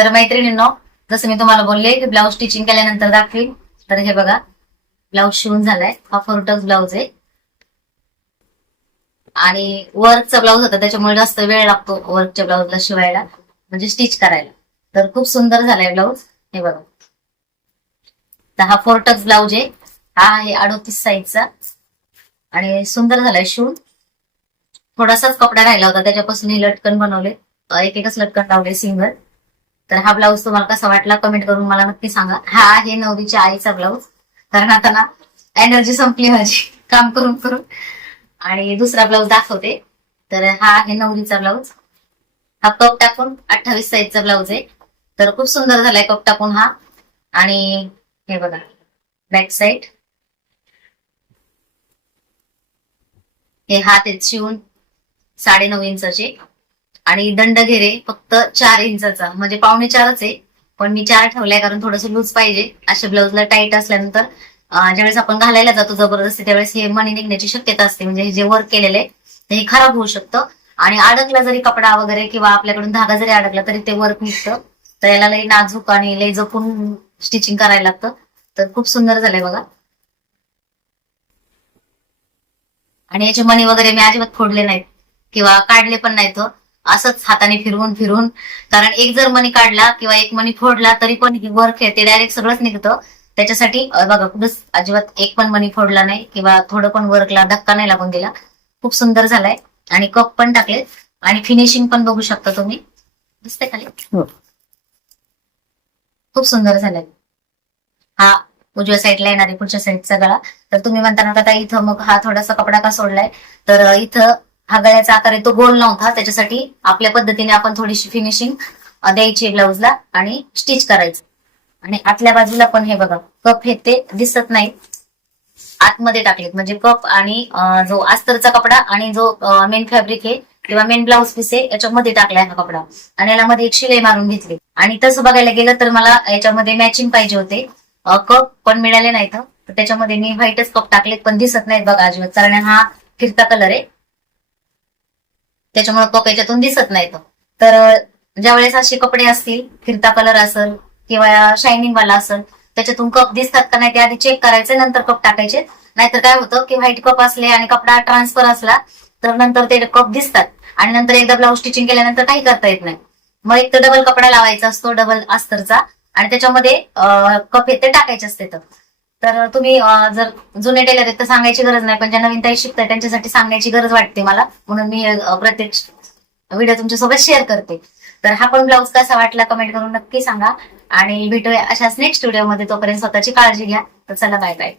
तर मैत्रिणींनो जसं मी तुम्हाला बोलले की ब्लाऊज स्टिचिंग केल्यानंतर दाखवीन. तर हे बघा ब्लाऊज शिवून झालाय. हा फोरटक्स ब्लाऊज आहे. आणि वर्कचा ब्लाऊज होता त्याच्यामुळे जास्त वेळ लागतो वर्कच्या ब्लाऊजला शिवायला म्हणजे स्टिच करायला. तर खूप सुंदर झालाय ब्लाऊज हे बघा. तर हा फोरटक्स ब्लाऊज आहे. हा आहे अडोतीस साईजचा. आणि सुंदर झालाय शिवून. थोडासाच कपडा राहिला होता त्याच्यापासून हे लटकन बनवले. एक एकच लटकन लावले सिंगल. तर हा ब्लाऊज तुम्हाला कसा वाटला कमेंट करून मला नक्की सांगा. हा आहे नवरीच्या आईचा ब्लाऊज. कारण आता ना एनर्जी संपली माझी. काम करून करून. आणि दुसरा ब्लाऊज दाखवते. तर हा आहे नवरीचा ब्लाऊज. हा कप टाकून अठ्ठावीस साईजचा ब्लाऊज आहे. तर खूप सुंदर झालाय कप टाकून हा. आणि हे बघा बॅक साईड हे हात आहेत शिवून साडे नऊ इंचाचे. आणि दंड घेरे फक्त चार इंचाचा. म्हणजे पावणे चारच आहे. पण मी चार ठेवलाय कारण थोडस लूज पाहिजे. अशा ब्लाऊजला टाईट असल्यानंतर ज्यावेळेस आपण घालायला जातो जबरदस्ती त्यावेळेस हे मणी निघण्याची शक्यता असते. म्हणजे हे जे वर्क केलेलं आहे ते हे खराब होऊ शकतं. आणि अडकला जरी कपडा वगैरे किंवा आपल्याकडून धागा जरी अडकला तरी ते वर्क निघतं. तर याला लई नाजूक आणि लई जपून स्टिचिंग करायला लागतं. तर खूप सुंदर झालंय बघा. आणि याचे मणी वगैरे मी अजिबात फोडले नाहीत. किंवा काढले पण नाहीत. असंच हाताने फिरवून फिरवून. कारण एक जर मणी काढला किंवा एक मणी फोडला तरी पण वर्क आहे ते डायरेक्ट सगळंच निघतं. त्याच्यासाठी बघा कुठंच अजिबात एक पण मणी फोडला नाही किंवा थोडं पण वर्कला धक्का नाही लागून दिला खूप सुंदर झालाय. आणि कप पण टाकले आणि फिनिशिंग पण बघू शकता तुम्ही. दिसते खाली? हो. खूप सुंदर झालाय. हा उजव्या साईडला येणारी पुढच्या साईडचा गळा. तर तुम्ही म्हणता ना आता इथं मग हा थोडासा कपडा का सोडलाय? तर इथं हा गळ्याचा आकार आहे तो गोल नव्हता. त्याच्यासाठी आपल्या पद्धतीने आपण थोडीशी फिनिशिंग द्यायची ब्लाऊजला आणि स्टिच करायचं. आणि आतल्या बाजूला पण हे बघा कप हे ते दिसत नाही. आतमध्ये टाकलेत म्हणजे कप आणि जो अस्तरचा कपडा आणि जो मेन फॅब्रिक आहे किंवा मेन ब्लाऊज पीस आहे याच्यामध्ये टाकलाय हा कपडा. आणि याला मध्ये एक शिलाई मारून घेतली. आणि तसं बघायला गेलं तर मला याच्यामध्ये मॅचिंग पाहिजे होते. कप पण मिळाले नाहीत. तर त्याच्यामध्ये मी व्हाईटच कप टाकलेत पण दिसत नाहीत बघा अजिबात कारण हा फिरता कलर आहे. त्याच्यामुळे पॉकेटातून दिसत दिसत तो. तर ज्यावेळेस असे कपडे असतील फिरता कलर असेल किंवा शायनिंग वाला असेल त्याच्यातून कप दिसतात का नाही ते आधी चेक करायचे नंतर कप टाकायचे. नाहीतर काय होतं की व्हाईट कप असले आणि कपडा ट्रान्सफर असला तर नंतर ते कप दिसतात. आणि नंतर एकदा ब्लाऊज स्टिचिंग केल्यानंतर काही करता येत नाही. मग एक तर डबल कपडा लावायचा असतो डबल अस्तरचा. आणि त्याच्यामध्ये कप हे ते टाकायचे असते तर. तर तुम्ही जर जुने टेलर आहेत तर सांगायची गरज नाही पण ज्या नवीन ताई शिकताय त्यांच्यासाठी सांगण्याची गरज वाटते मला. म्हणून मी प्रत्येक व्हिडिओ तुमच्यासोबत शेअर करते. तर हा पण ब्लाऊज कसा वाटला कमेंट करून नक्की सांगा. आणि भेटूया अशाच नेक्स्ट व्हिडिओमध्ये तोपर्यंत स्वतःची काळजी घ्या. तर चला बाय बाय